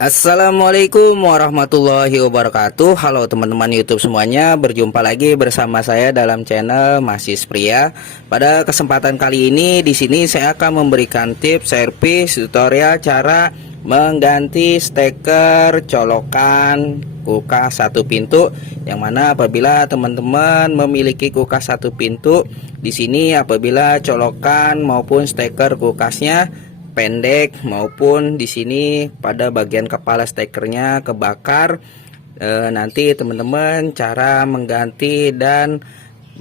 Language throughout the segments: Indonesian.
Assalamualaikum warahmatullahi wabarakatuh. Halo teman-teman YouTube semuanya, berjumpa lagi bersama saya dalam channel Masis Pria. Pada kesempatan kali ini di sini saya akan memberikan tips, servis, tutorial cara mengganti steker colokan kulkas satu pintu. Yang mana apabila teman-teman memiliki kulkas satu pintu, di sini apabila colokan maupun steker kulkasnya pendek maupun di sini pada bagian kepala stekernya kebakar, nanti teman-teman cara mengganti dan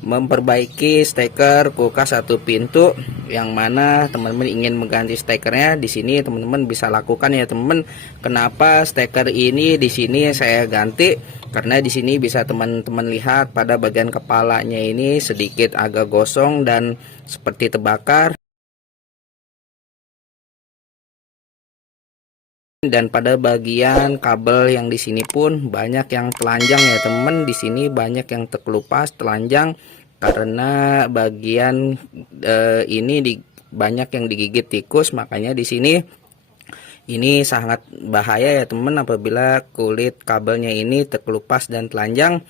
memperbaiki steker kulkas satu pintu yang mana teman-teman ingin mengganti stekernya, di sini teman-teman bisa lakukan ya teman-teman. Kenapa steker ini di sini saya ganti? Karena di sini bisa teman-teman lihat pada bagian kepalanya ini sedikit agak gosong dan seperti terbakar. Dan pada bagian kabel yang di sini pun banyak yang telanjang ya teman. Di sini banyak yang terkelupas, telanjang karena bagian banyak yang digigit tikus. Makanya di sini ini sangat bahaya ya teman apabila kulit kabelnya ini terkelupas dan telanjang.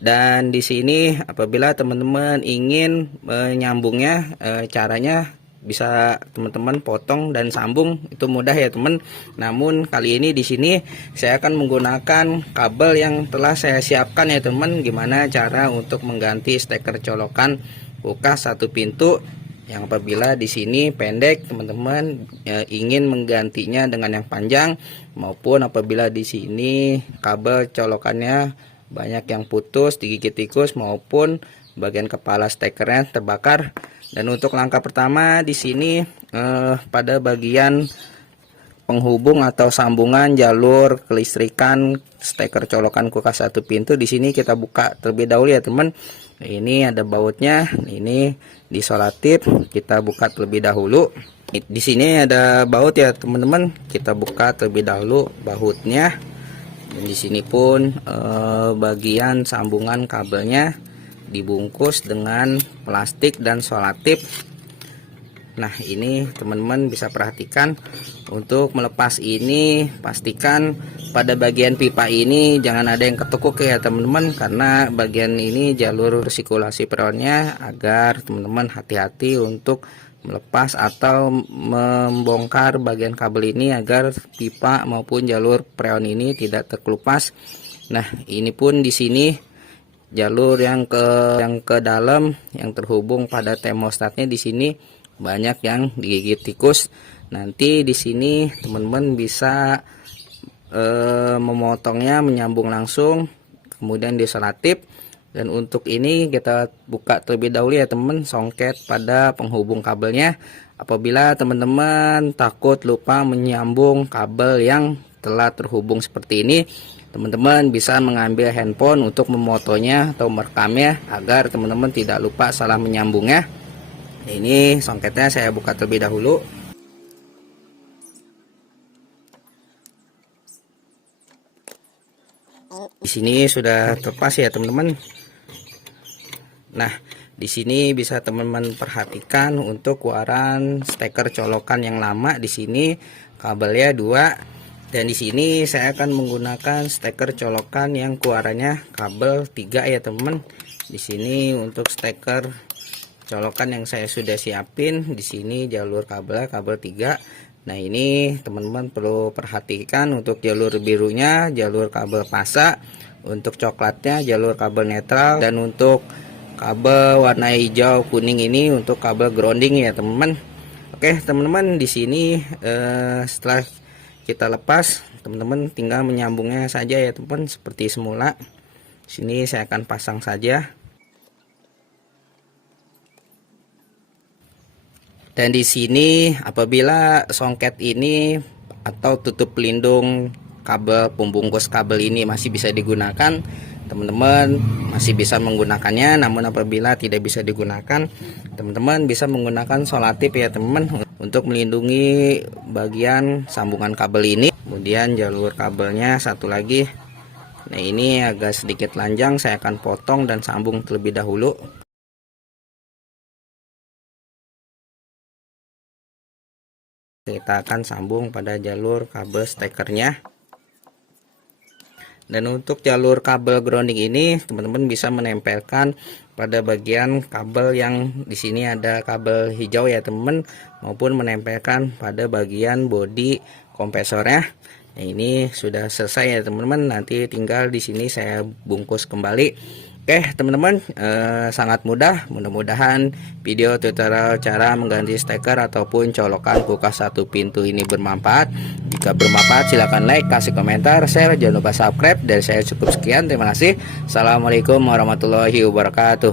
Dan di sini apabila teman-teman ingin menyambungnya, caranya bisa teman-teman potong dan sambung, itu mudah ya teman. Namun kali ini di sini saya akan menggunakan kabel yang telah saya siapkan ya teman. Gimana cara untuk mengganti steker colokan kulkas satu pintu yang apabila di sini pendek, teman-teman ingin menggantinya dengan yang panjang, maupun apabila di sini kabel colokannya banyak yang putus, digigit tikus maupun bagian kepala stekernya terbakar. Dan untuk langkah pertama di sini pada bagian penghubung atau sambungan jalur kelistrikan steker colokan kulkas satu pintu, di sini kita buka terlebih dahulu ya teman. Ini ada bautnya, ini disolatif, kita buka terlebih dahulu. Di sini ada baut ya teman-teman, kita buka terlebih dahulu bautnya. Dan di sini pun bagian sambungan kabelnya dibungkus dengan plastik dan solatif. Nah ini teman-teman bisa perhatikan, untuk melepas ini pastikan pada bagian pipa ini jangan ada yang ketukuk ya teman-teman, karena bagian ini jalur sirkulasi freonnya, agar teman-teman hati-hati untuk melepas atau membongkar bagian kabel ini agar pipa maupun jalur freon ini tidak terkelupas. Nah ini pun di sini jalur yang ke dalam yang terhubung pada termostatnya, di sini banyak yang digigit tikus. Nanti di sini teman-teman bisa memotongnya, menyambung langsung kemudian disolatif. Dan untuk ini kita buka terlebih dahulu ya teman, songket pada penghubung kabelnya. Apabila teman-teman takut lupa menyambung kabel yang telah terhubung seperti ini, teman-teman bisa mengambil handphone untuk memotonya atau merekamnya agar teman-teman tidak lupa salah menyambungnya. Ini songketnya saya buka terlebih dahulu. Di sini sudah terpas ya teman-teman. Nah, di sini bisa teman-teman perhatikan untuk keluaran steker colokan yang lama, di sini kabelnya 2, dan di sini saya akan menggunakan steker colokan yang keluarannya kabel 3 ya teman. Di sini untuk steker colokan yang saya sudah siapin, di sini jalur kabelnya kabel 3. Nah, ini teman-teman perlu perhatikan, untuk jalur birunya jalur kabel pasa, untuk coklatnya jalur kabel netral, dan untuk kabel warna hijau kuning ini untuk kabel grounding ya teman-teman. Oke teman-teman, di sini setelah kita lepas, teman-teman tinggal menyambungnya saja ya teman-teman seperti semula. Sini saya akan pasang saja. Dan di sini apabila songket ini atau tutup pelindung kabel pembungkus kabel ini masih bisa digunakan, teman-teman masih bisa menggunakannya. Namun apabila tidak bisa digunakan, teman-teman bisa menggunakan solatif ya teman-teman untuk melindungi bagian sambungan kabel ini. Kemudian jalur kabelnya satu lagi, nah ini agak sedikit lanjang, saya akan potong dan sambung terlebih dahulu. kita akan sambung pada jalur kabel stekernya. Dan untuk jalur kabel grounding ini teman-teman bisa menempelkan pada bagian kabel yang di sini ada kabel hijau ya teman, maupun menempelkan pada bagian bodi kompresornya. Nah, ini sudah selesai ya teman-teman. Nanti tinggal di sini saya bungkus kembali. Oke teman-teman, sangat mudah. Mudah-mudahan video tutorial cara mengganti steker ataupun colokan kulkas satu pintu ini bermanfaat. Jika bermanfaat silahkan like, kasih komentar, share, jangan lupa subscribe. Dari saya cukup sekian, terima kasih. Assalamualaikum warahmatullahi wabarakatuh.